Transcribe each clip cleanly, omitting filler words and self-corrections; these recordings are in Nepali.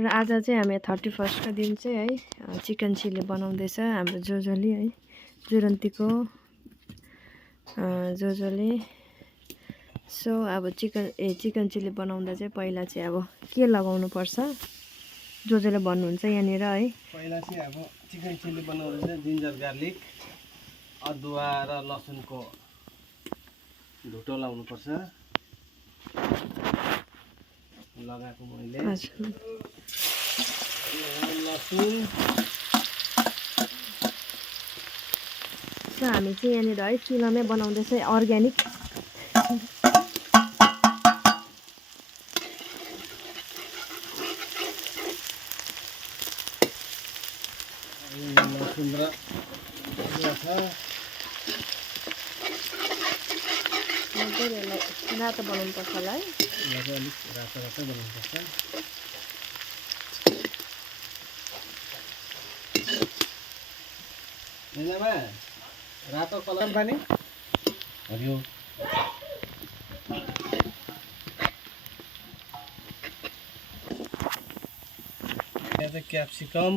र आज चाहिँ हामी 31st का दिन चाहिँ है चिकन चिल्ली बनाउँदैछ हाम्रो जोजोले है जुरन्तीको जोजोले। सो अब चिकन चिल्ली बनाउँदा चाहिँ पहिला चाहिँ अब के लगाउनु पर्छ जोजोले भन्नुहुन्छ यहाँनिर है। पहिला चाहिँ अब चिकन चिल्ली बनाउँदा चाहिँ जिन्जर गार्लिक अदुवा र लसुनको ढुटो लाउनु पर्छ। लगाएको मैले लसुन हामी चाहिँ यहाँनिर है चुलामै बनाउँदैछ अर्ग्यानिक। लसुन र रातो बनाउनु पर्छ होला है। अलिक रातो रातो बनाउनु पर्छ। रातो कलर पनि हरियो क्याप्सिकम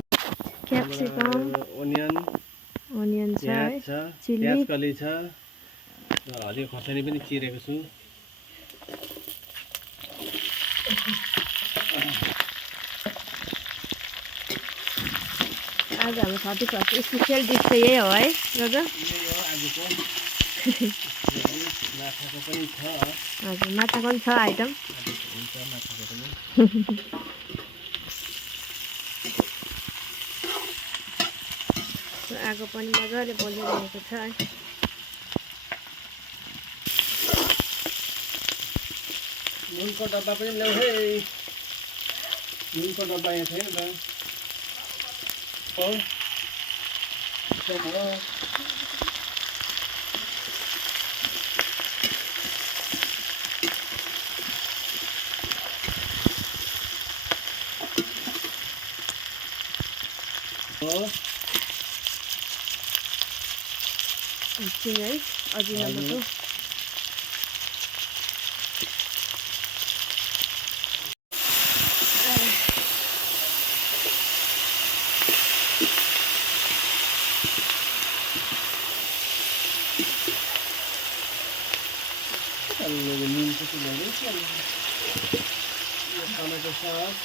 ओनियन छ है, प्याज कली छ र हरियो खोर्सानी पनि चिरेको छु। आज हाम्रो 31st स्पेसल डिस चाहिँ यही हो है दादा। आजको माछाको पनि छ। हजुर माछाको पनि छ आइटम। आगो पनि मजाले बलिरहेको छ है। नुनको डब्बा पनि ल्याऊ है। नुनको डब्बा यहाँ छैन त। है अजिनामोटो टमाटो सस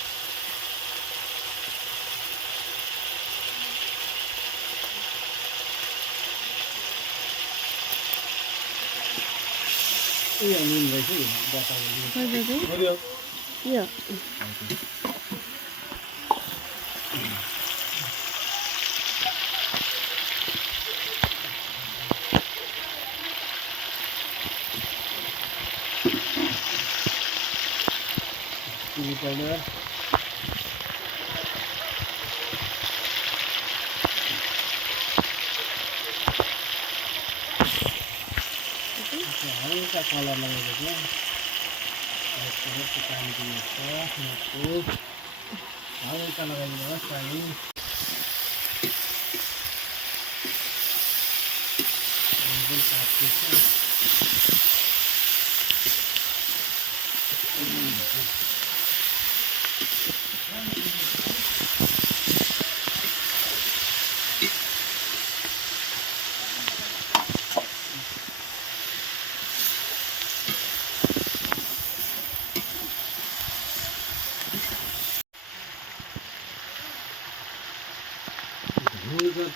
यो नुन रहेछ यो चिली पाउडर हल्का कलर लगाएको छ। पानी दिनुहोस् हल्का लगाइदिनुहोस् पानी।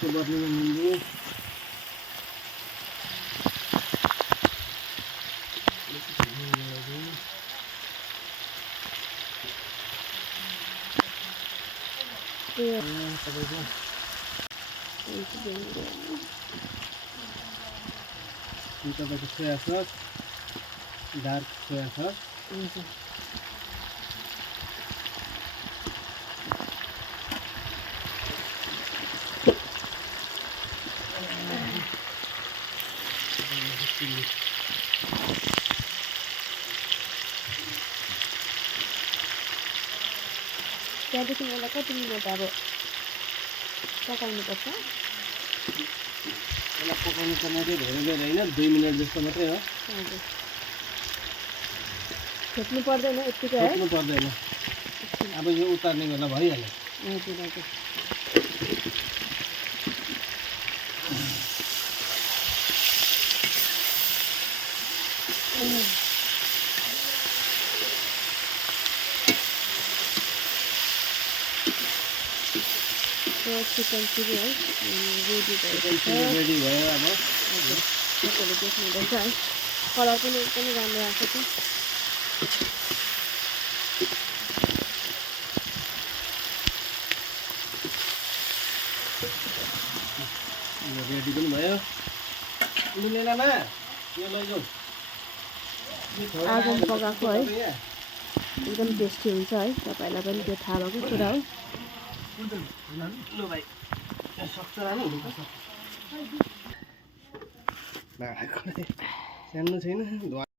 को बदलीमा निम्बु तपाईँको soya sauce dark soya sauce त्यहाँदेखि यसलाई कति मिनट अब पकाउनुपर्छ? यसलाई पकाउनु त मात्रै धेरै बेर होइन 2 मिनट जस्तो मात्रै हो। फेट्नु पर्दैन यतिकै है? फेट्नु पर्दैन। अब यो उतार्ने बेला भइहाल्यो। हजुर हजुर चिकन चिली है रेडी चिकन चिल्ली रेडी भयो अब। तपाईँले देख्नुहुँदैछ है कलर पनि एकदमै राम्रो आएको छ। रेडी पनि भयो। लिनेलामा यो लैजाऊ। आगोमा पकाएको है एकदम टेस्टी हुन्छ है, तपाईँलाई पनि त्यो थाहा भएको कुरा हो। लु भाइ सक्छ रानी सानो छैन।